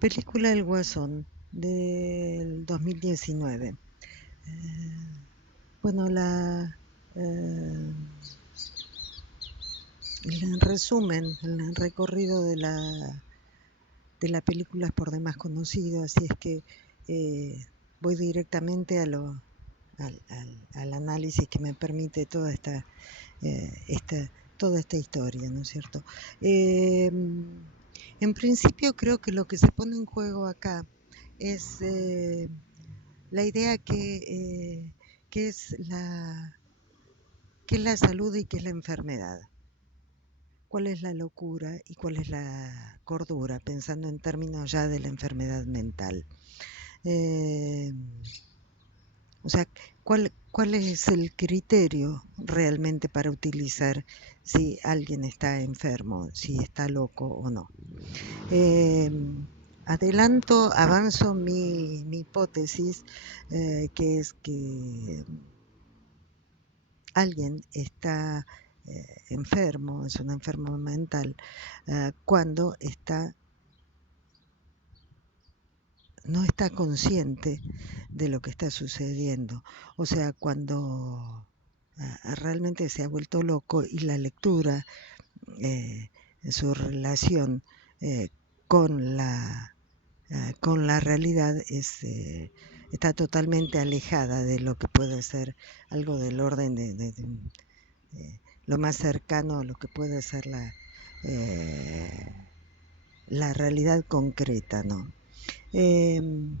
Película El Guasón del 2019. Bueno, el resumen, el recorrido de la película es por demás conocido, así es que voy directamente al análisis que me permite toda esta historia, ¿no es cierto? En principio creo que lo que se pone en juego acá es la idea que es la salud y qué es la enfermedad. ¿Cuál es la locura y cuál es la cordura? Pensando en términos ya de la enfermedad mental. Eh, o sea, ¿cuál es el criterio realmente para utilizar si alguien está enfermo, si está loco o no? Eh, avanzo mi hipótesis, que es que alguien está enfermo, es un enfermo mental, cuando no está consciente de lo que está sucediendo. O sea, cuando realmente se ha vuelto loco y la lectura, su relación eh, con la realidad está totalmente alejada de lo que puede ser algo del orden lo más cercano a lo que puede ser la realidad concreta, ¿no? En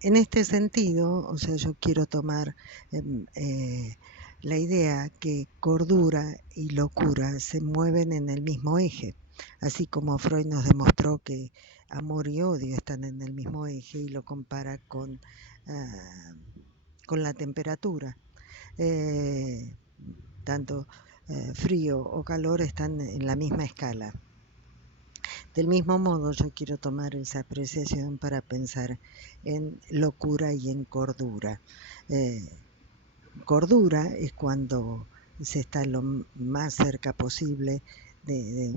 este sentido, o sea, yo quiero tomar la idea que cordura y locura se mueven en el mismo eje, así como Freud nos demostró que amor y odio están en el mismo eje y lo compara con la temperatura. Eh, tanto frío o calor están en la misma escala. Del mismo modo, yo quiero tomar esa apreciación para pensar en locura y en cordura. Eh, Cordura es cuando se está lo más cerca posible de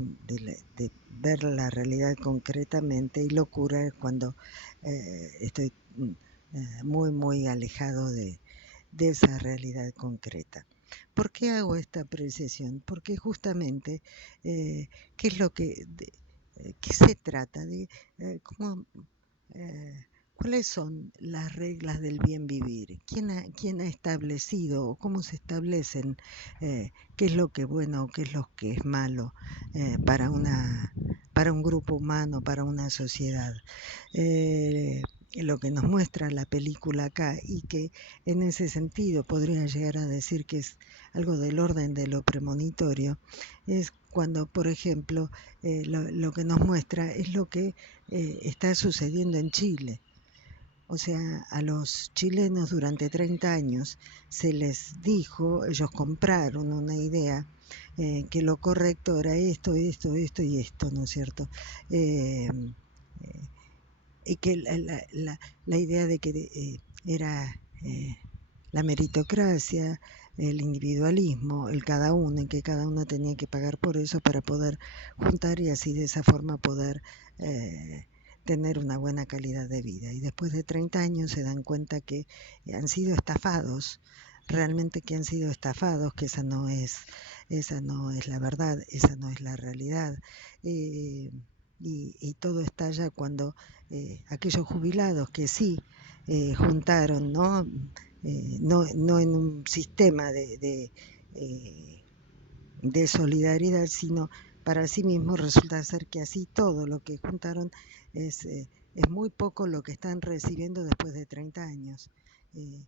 ver la realidad concretamente, y locura es cuando estoy muy, muy alejado de esa realidad concreta. ¿Por qué hago esta apreciación? Porque justamente, ¿qué es lo qué se trata? Cómo, ¿cuáles son las reglas del bien vivir? ¿Quién ha establecido o cómo se establecen qué es lo que es bueno o qué es lo que es malo para un grupo humano, para una sociedad? Eh, lo que nos muestra la película acá, y que en ese sentido podría llegar a decir que es algo del orden de lo premonitorio, es cuando, por ejemplo, lo que nos muestra es lo que está sucediendo en Chile. O sea, a los chilenos durante 30 años se les dijo, ellos compraron una idea, que lo correcto era esto, esto, esto y esto, ¿no es cierto? Eh, eh, y que la idea de que era la meritocracia, el individualismo, el cada uno, en que cada uno tenía que pagar por eso para poder juntar y así de esa forma poder tener una buena calidad de vida. Y después de 30 años se dan cuenta que han sido estafados, realmente que han sido estafados, que esa no es la verdad, esa no es la realidad. Y todo estalla cuando aquellos jubilados que sí juntaron, ¿no? No en un sistema de solidaridad, sino para sí mismos, resulta ser que así todo lo que juntaron es muy poco lo que están recibiendo después de 30 años. Eh,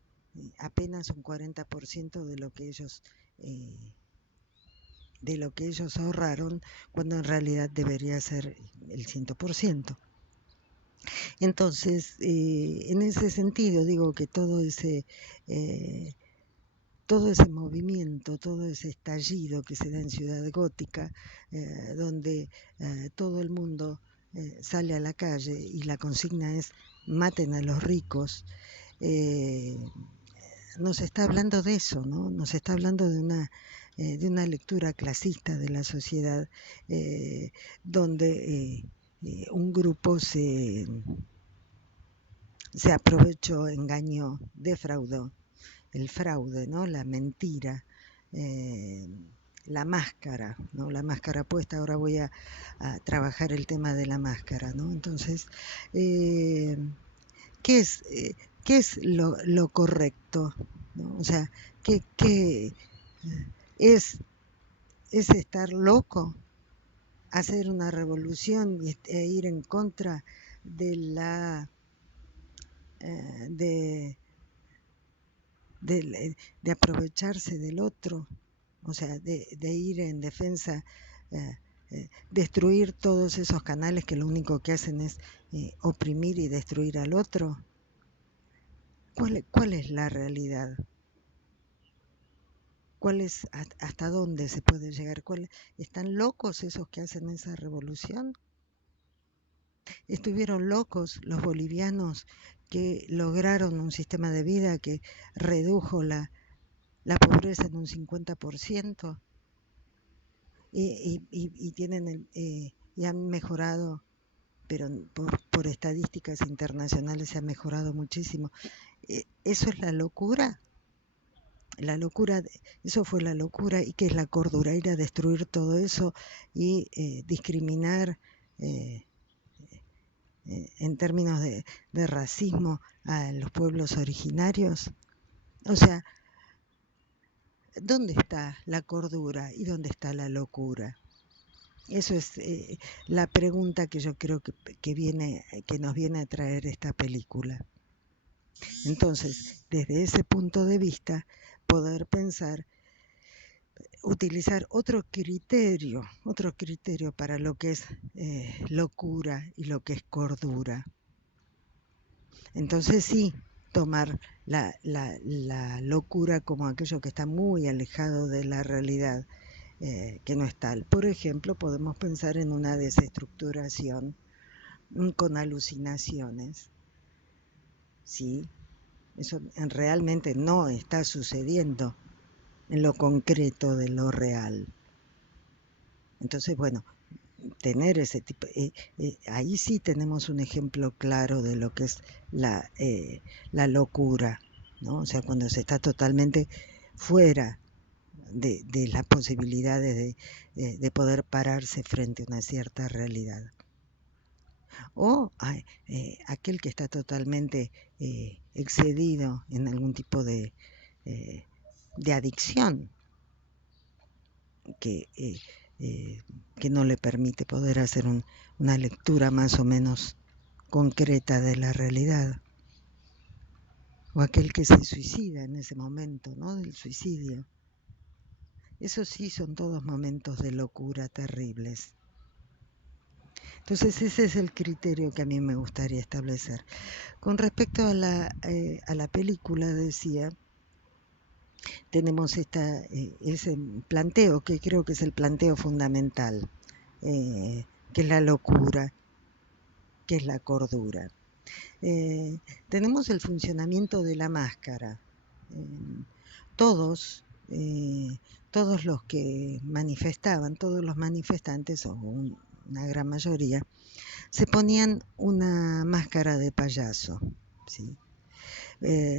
Apenas un 40% eh, de lo que ellos ahorraron, cuando en realidad debería ser el 100%. Entonces, en ese sentido, digo que eh, todo ese movimiento, todo ese estallido que se da en Ciudad Gótica, donde todo el mundo sale a la calle y la consigna es maten a los ricos, eh, nos está hablando de eso, ¿no? Nos está hablando de una lectura clasista de la sociedad, donde un grupo se aprovechó, engañó, defraudó. El fraude, ¿no? La mentira, la máscara, ¿no? La máscara puesta. Ahora voy a trabajar el tema de la máscara, ¿no? Entonces, eh, ¿qué es, lo correcto? ¿No? O sea, ¿qué es, estar loco? Hacer una revolución e ir en contra de la de aprovecharse del otro, o sea, de ir en defensa, destruir todos esos canales que lo único que hacen es oprimir y destruir al otro. ¿Cuál es la realidad? ¿Cuál es, hasta dónde se puede llegar? ¿Están locos esos que hacen esa revolución? ¿Estuvieron locos los bolivianos que lograron un sistema de vida que redujo la pobreza en un 50%? Y tienen y han mejorado, pero por estadísticas internacionales se ha mejorado muchísimo. Eso es la locura. Eso fue la locura. ¿Y qué es la cordura? Ir a destruir todo eso y discriminar en términos de racismo a los pueblos originarios. O sea, ¿dónde está la cordura y dónde está la locura? Eso es la pregunta que yo creo que nos viene a traer esta película. Entonces, desde ese punto de vista, poder pensar, utilizar otro criterio para lo que es locura y lo que es cordura. Entonces sí, tomar la locura como aquello que está muy alejado de la realidad, que no es tal. Por ejemplo, podemos pensar en una desestructuración con alucinaciones. ¿Sí? Eso realmente no está sucediendo en lo concreto de lo real. Entonces, bueno, tener ese tipo, ahí sí tenemos un ejemplo claro de lo que es la locura, ¿no? O sea, cuando se está totalmente fuera de las posibilidades de poder pararse frente a una cierta realidad. O aquel que está totalmente excedido en algún tipo de adicción que, que no le permite poder hacer una lectura más o menos concreta de la realidad. O aquel que se suicida en ese momento, ¿no? Del suicidio. Esos sí son todos momentos de locura terribles. Entonces ese es el criterio que a mí me gustaría establecer. Con respecto a la película, decía, tenemos ese planteo que creo que es el planteo fundamental, que es la locura, que es la cordura. Tenemos el funcionamiento de la máscara. Todos los que manifestaban, todos los manifestantes, o una gran mayoría, se ponían una máscara de payaso. ¿Sí?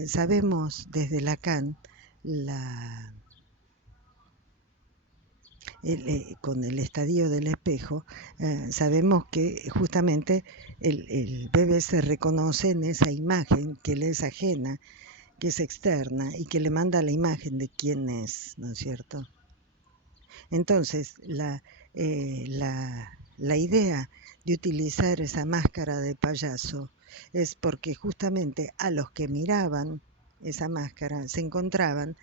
Sabemos desde Lacan, con el estadio del espejo, sabemos que justamente el bebé se reconoce en esa imagen que le es ajena, que es externa y que le manda la imagen de quién es, ¿no es cierto? Entonces, la idea de utilizar esa máscara de payaso es porque justamente a los que miraban esa máscara se encontraban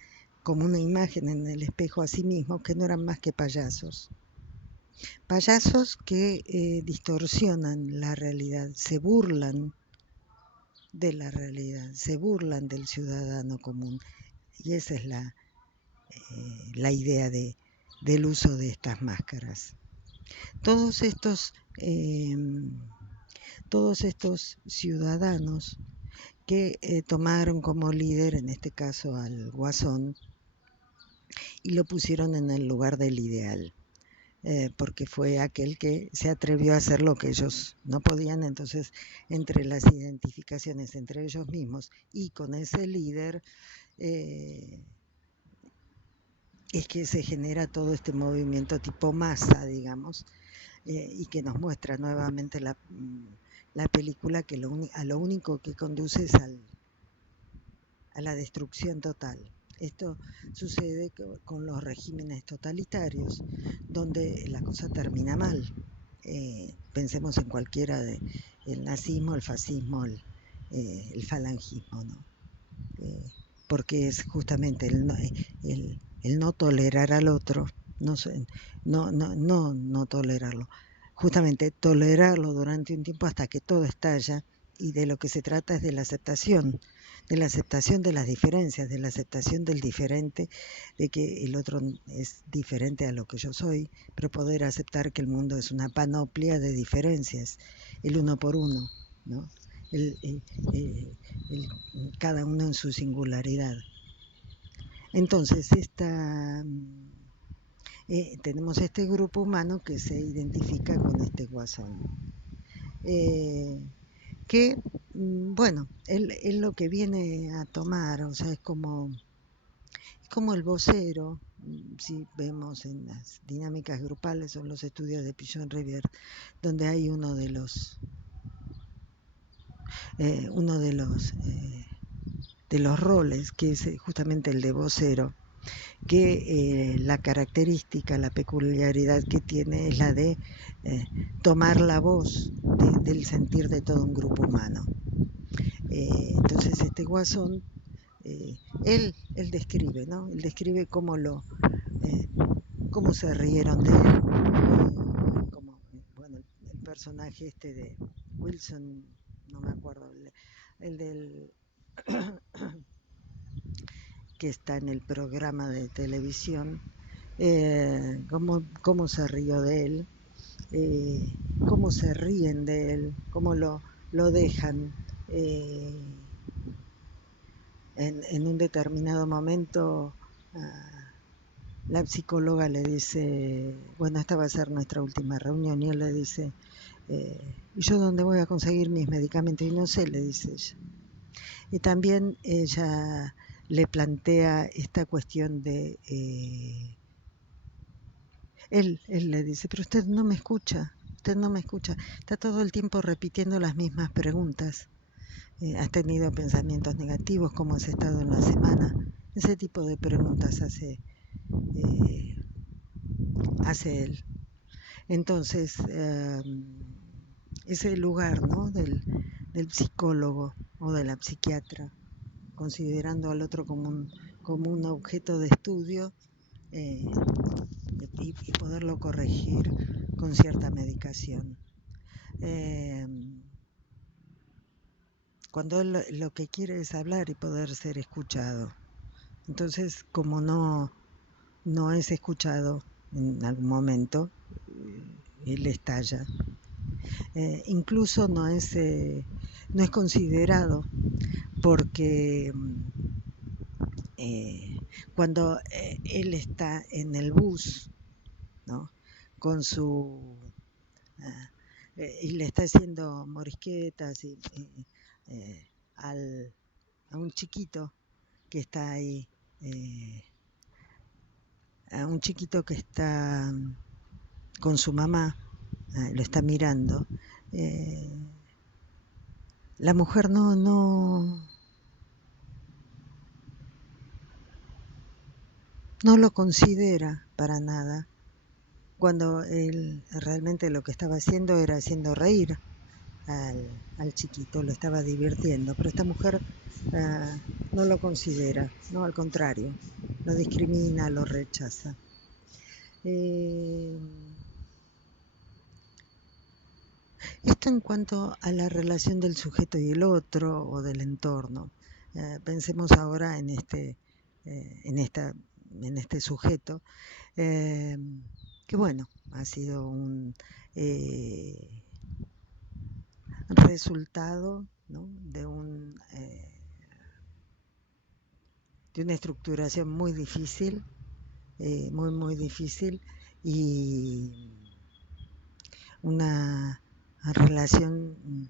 como una imagen en el espejo a sí mismos que no eran más que payasos. Payasos que distorsionan la realidad, se burlan de la realidad, se burlan del ciudadano común. Y esa es la idea del uso de estas máscaras. Todos estos ciudadanos que tomaron como líder, en este caso al Guasón, y lo pusieron en el lugar del ideal. porque fue aquel que se atrevió a hacer lo que ellos no podían. Entonces, entre las identificaciones entre ellos mismos y con ese líder, es que se genera todo este movimiento tipo masa, digamos, y que nos muestra nuevamente la película que a lo único que conduce es a la destrucción total. Esto sucede con los regímenes totalitarios, donde la cosa termina mal. Pensemos en cualquiera el nazismo, el fascismo, el falangismo, ¿no? Porque es justamente el no tolerar al otro, no tolerarlo, justamente tolerarlo durante un tiempo hasta que todo estalla, y de lo que se trata es de la aceptación de las diferencias, de la aceptación del diferente, de que el otro es diferente a lo que yo soy, pero poder aceptar que el mundo es una panoplia de diferencias, el uno por uno, ¿no? El, el, el, cada uno en su singularidad. Entonces, tenemos este grupo humano que se identifica con este guasón. Que, bueno, él lo que viene a tomar, o sea, es como el vocero, si vemos en las dinámicas grupales o en los estudios de Pigeon Rivière, donde hay uno de los roles, que es justamente el de vocero, que la característica, la peculiaridad que tiene es la de tomar la voz del sentir de todo un grupo humano. Entonces este guasón, él describe, ¿no? Él describe cómo se rieron de él, como, bueno, el personaje este de Wilson, no me acuerdo, el del que está en el programa de televisión, cómo se rió de él, cómo se ríen de él, cómo lo dejan. En un determinado momento, la psicóloga le dice, bueno, esta va a ser nuestra última reunión, y él le dice, ¿y yo dónde voy a conseguir mis medicamentos? Y no sé, le dice ella. Y también ella le plantea esta cuestión de, él le dice, pero usted no me escucha, está todo el tiempo repitiendo las mismas preguntas. ¿Has tenido pensamientos negativos? ¿Cómo has estado en la semana? Ese tipo de preguntas hace él. Entonces, ese lugar, ¿no?, del psicólogo o de la psiquiatra, considerando al otro como un objeto de estudio, y poderlo corregir con cierta medicación. Cuando él lo que quiere es hablar y poder ser escuchado. Entonces, como no es escuchado en algún momento, él estalla. Incluso no es considerado, porque cuando él está en el bus, ¿no?, con su y le está haciendo morisquetas eh, a un chiquito que está ahí, a un chiquito que está con su mamá, lo está mirando. La mujer no lo considera para nada, cuando él realmente lo que estaba haciendo era haciendo reír al chiquito, lo estaba divirtiendo, pero esta mujer no lo considera, no, al contrario, lo discrimina, lo rechaza. Esto en cuanto a la relación del sujeto y el otro, o del entorno. Pensemos ahora en este sujeto, que bueno, ha sido un resultado, ¿no?, de una estructuración muy difícil, muy difícil, y una relación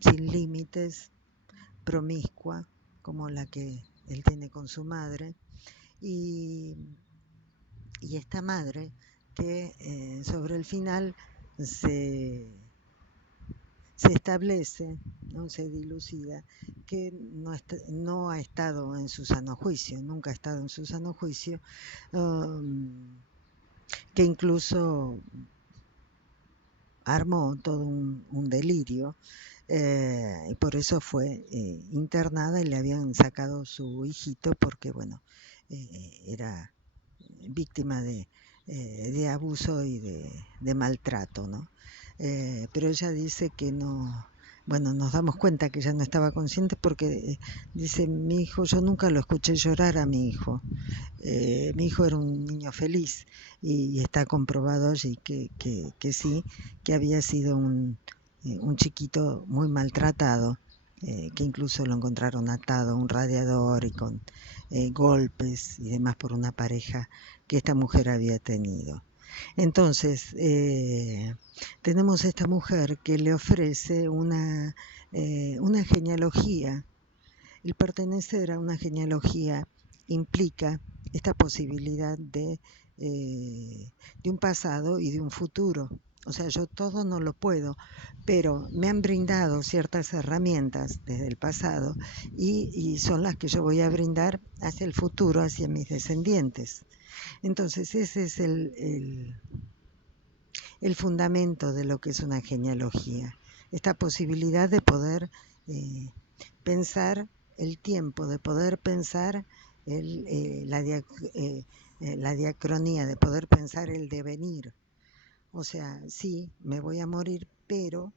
sin límites, promiscua, como la que él tiene con su madre, y esta madre que sobre el final se establece, ¿no? Se dilucida, que no ha estado en su sano juicio, nunca ha estado en su sano juicio, que incluso armó todo un delirio, y por eso fue internada y le habían sacado su hijito porque, bueno, era víctima de abuso y de maltrato, ¿no? Pero ella dice que no, bueno, nos damos cuenta que ella no estaba consciente porque dice, mi hijo, yo nunca lo escuché llorar a mi hijo. Mi hijo era un niño feliz y está comprobado allí que sí, que había sido un chiquito muy maltratado, que incluso lo encontraron atado a un radiador y con golpes y demás por una pareja que esta mujer había tenido. Entonces, tenemos esta mujer que le ofrece una genealogía. El pertenecer a una genealogía implica esta posibilidad de un pasado y de un futuro. O sea, yo todo no lo puedo, pero me han brindado ciertas herramientas desde el pasado y son las que yo voy a brindar hacia el futuro, hacia mis descendientes. Entonces, ese es el fundamento de lo que es una genealogía. Esta posibilidad de poder pensar el tiempo, de poder pensar la diacronía, de poder pensar el devenir. O sea, sí, me voy a morir, pero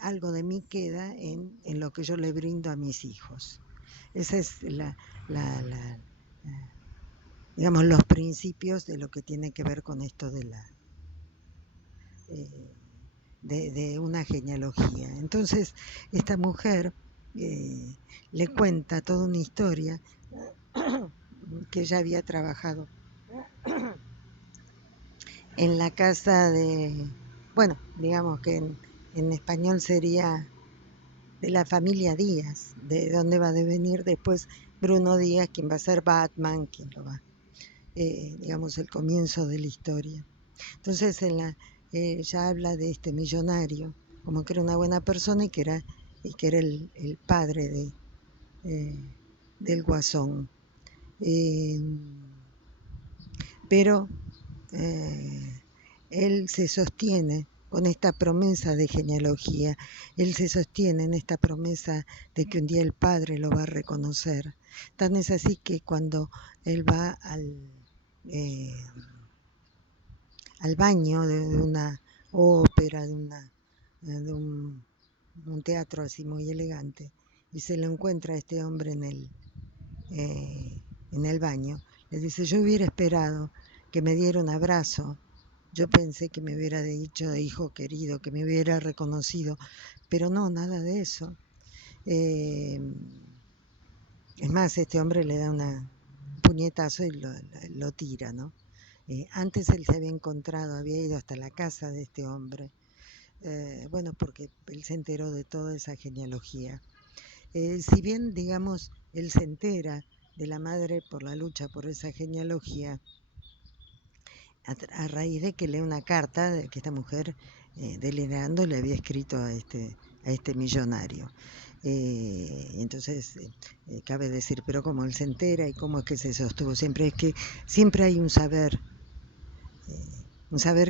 algo de mí queda en lo que yo le brindo a mis hijos. Esa es digamos, los principios de lo que tiene que ver con esto de de una genealogía. Entonces, esta mujer le cuenta toda una historia que ella había trabajado en la casa de, bueno, digamos que en español sería de la familia Díaz, de donde va a devenir después Bruno Díaz, quien va a ser Batman, quien lo va, digamos, el comienzo de la historia. Entonces, ella habla de este millonario, como que era una buena persona y que era el padre del Guasón. Pero él se sostiene con esta promesa de genealogía, él se sostiene en esta promesa de que un día el padre lo va a reconocer. Tan es así que cuando él va al baño de una ópera, de un teatro así muy elegante, y se lo encuentra a este hombre en el baño, le dice, yo hubiera esperado que me diera un abrazo, yo pensé que me hubiera dicho hijo querido, que me hubiera reconocido, pero no, nada de eso. Es más, este hombre le da un puñetazo y lo tira, ¿no? Antes él se había encontrado, había ido hasta la casa de este hombre, bueno, porque él se enteró de toda esa genealogía. Si bien, digamos, él se entera de la madre por la lucha por esa genealogía, a raíz de que lee una carta que esta mujer, delirando, le había escrito a este millonario. Entonces, cabe decir, pero cómo él se entera y cómo es que se sostuvo siempre, es que siempre hay un saber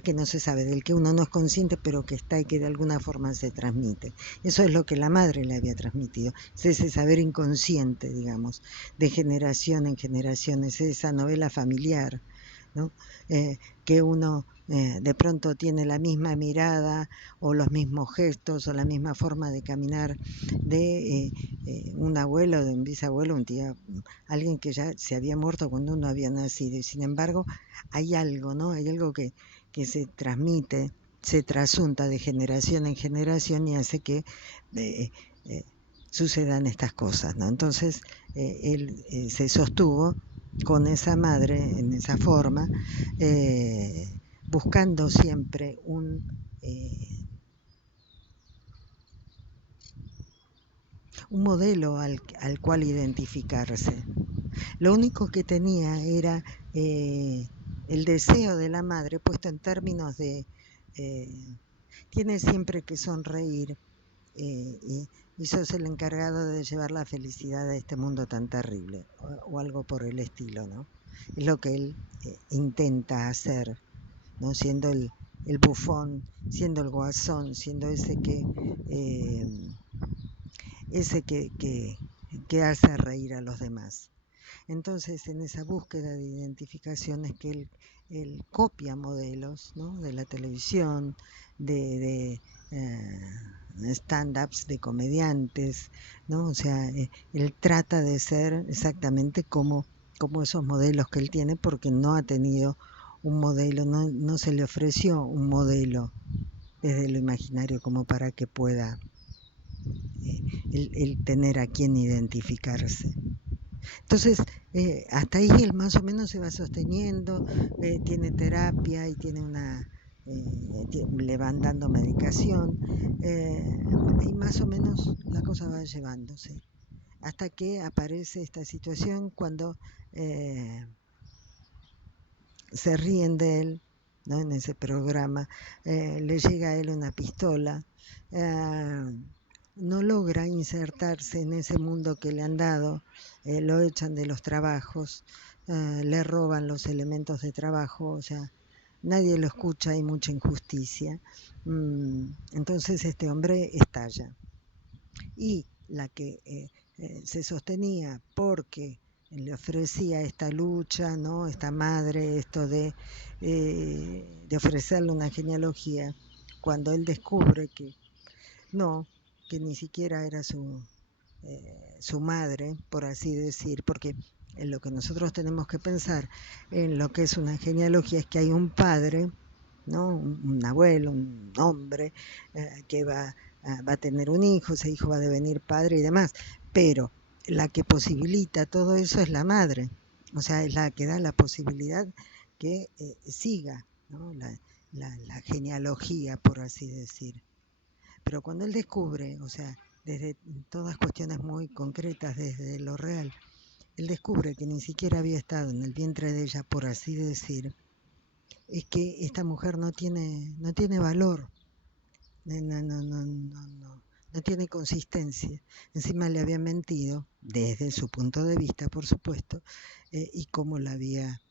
que no se sabe, del que uno no es consciente, pero que está y que de alguna forma se transmite. Eso es lo que la madre le había transmitido, es ese saber inconsciente, digamos, de generación en generación, es esa novela familiar, ¿no? Que uno de pronto tiene la misma mirada o los mismos gestos o la misma forma de caminar de un abuelo, de un bisabuelo, un tío, alguien que ya se había muerto cuando uno había nacido, y sin embargo hay algo, ¿no? Hay algo que se transmite, se trasunta de generación en generación y hace que sucedan estas cosas, ¿no? Entonces él se sostuvo con esa madre en esa forma, buscando siempre un modelo al cual identificarse. Lo único que tenía era el deseo de la madre puesto en términos de tiene siempre que sonreír, y sos el encargado de llevar la felicidad a este mundo tan terrible, o algo por el estilo, ¿no? Es lo que él intenta hacer, ¿no? Siendo el bufón, siendo el guasón, siendo ese que hace reír a los demás. Entonces, en esa búsqueda de identificación es que él copia modelos, ¿no? De la televisión, de stand-ups, de comediantes, ¿no? O sea, él trata de ser exactamente como esos modelos que él tiene, porque no ha tenido un modelo, no se le ofreció un modelo desde lo imaginario como para que pueda el tener a quien identificarse. Entonces, hasta ahí él más o menos se va sosteniendo, tiene terapia y le van dando medicación, y más o menos la cosa va llevándose. Hasta que aparece esta situación cuando se ríen de él, ¿no? En ese programa, le llega a él una pistola, no logra insertarse en ese mundo que le han dado, lo echan de los trabajos, le roban los elementos de trabajo, o sea, nadie lo escucha, hay mucha injusticia. Entonces este hombre estalla. Y la que se sostenía porque le ofrecía esta lucha, ¿no? Esta madre, esto de ofrecerle una genealogía, cuando él descubre que no, que ni siquiera era su madre, por así decir, porque en lo que nosotros tenemos que pensar en lo que es una genealogía es que hay un padre, ¿no? Un abuelo, un hombre que va a tener un hijo, ese hijo va a devenir padre y demás, pero la que posibilita todo eso es la madre, o sea, es la que da la posibilidad que siga, ¿no? La genealogía, por así decir. Pero cuando él descubre, o sea, desde todas cuestiones muy concretas, desde lo real, él descubre que ni siquiera había estado en el vientre de ella, por así decir, es que esta mujer no tiene valor, no tiene consistencia. Encima le había mentido, desde su punto de vista, por supuesto, y cómo la había,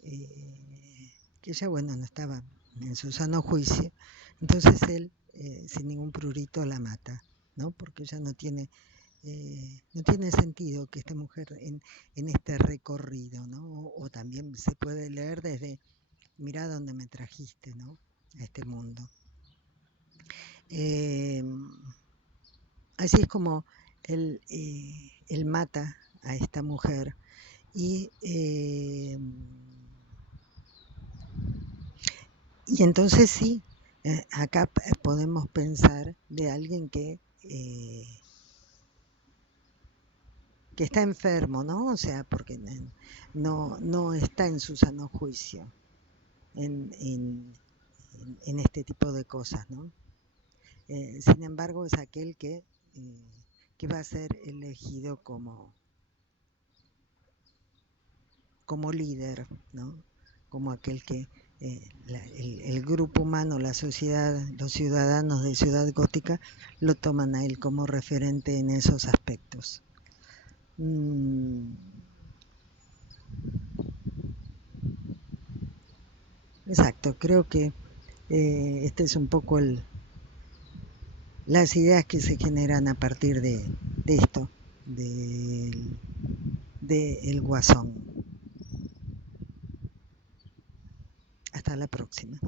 que ella, bueno, no estaba en su sano juicio. Entonces él, sin ningún prurito, la mata, ¿no? Porque ella no tiene sentido que esta mujer en este recorrido, ¿no? O también se puede leer desde, mirá dónde me trajiste, ¿no? A este mundo. Eh, Así es como él mata a esta mujer y entonces sí, acá podemos pensar de alguien que está enfermo, ¿no? O sea, porque no está en su sano juicio en este tipo de cosas, ¿no? Sin embargo, es aquel que va a ser elegido como líder, ¿no? Como aquel que el grupo humano, la sociedad, los ciudadanos de Ciudad Gótica lo toman a él como referente en esos aspectos. Exacto, creo que este es un poco las ideas que se generan a partir de esto, de El Guasón. Hasta la próxima.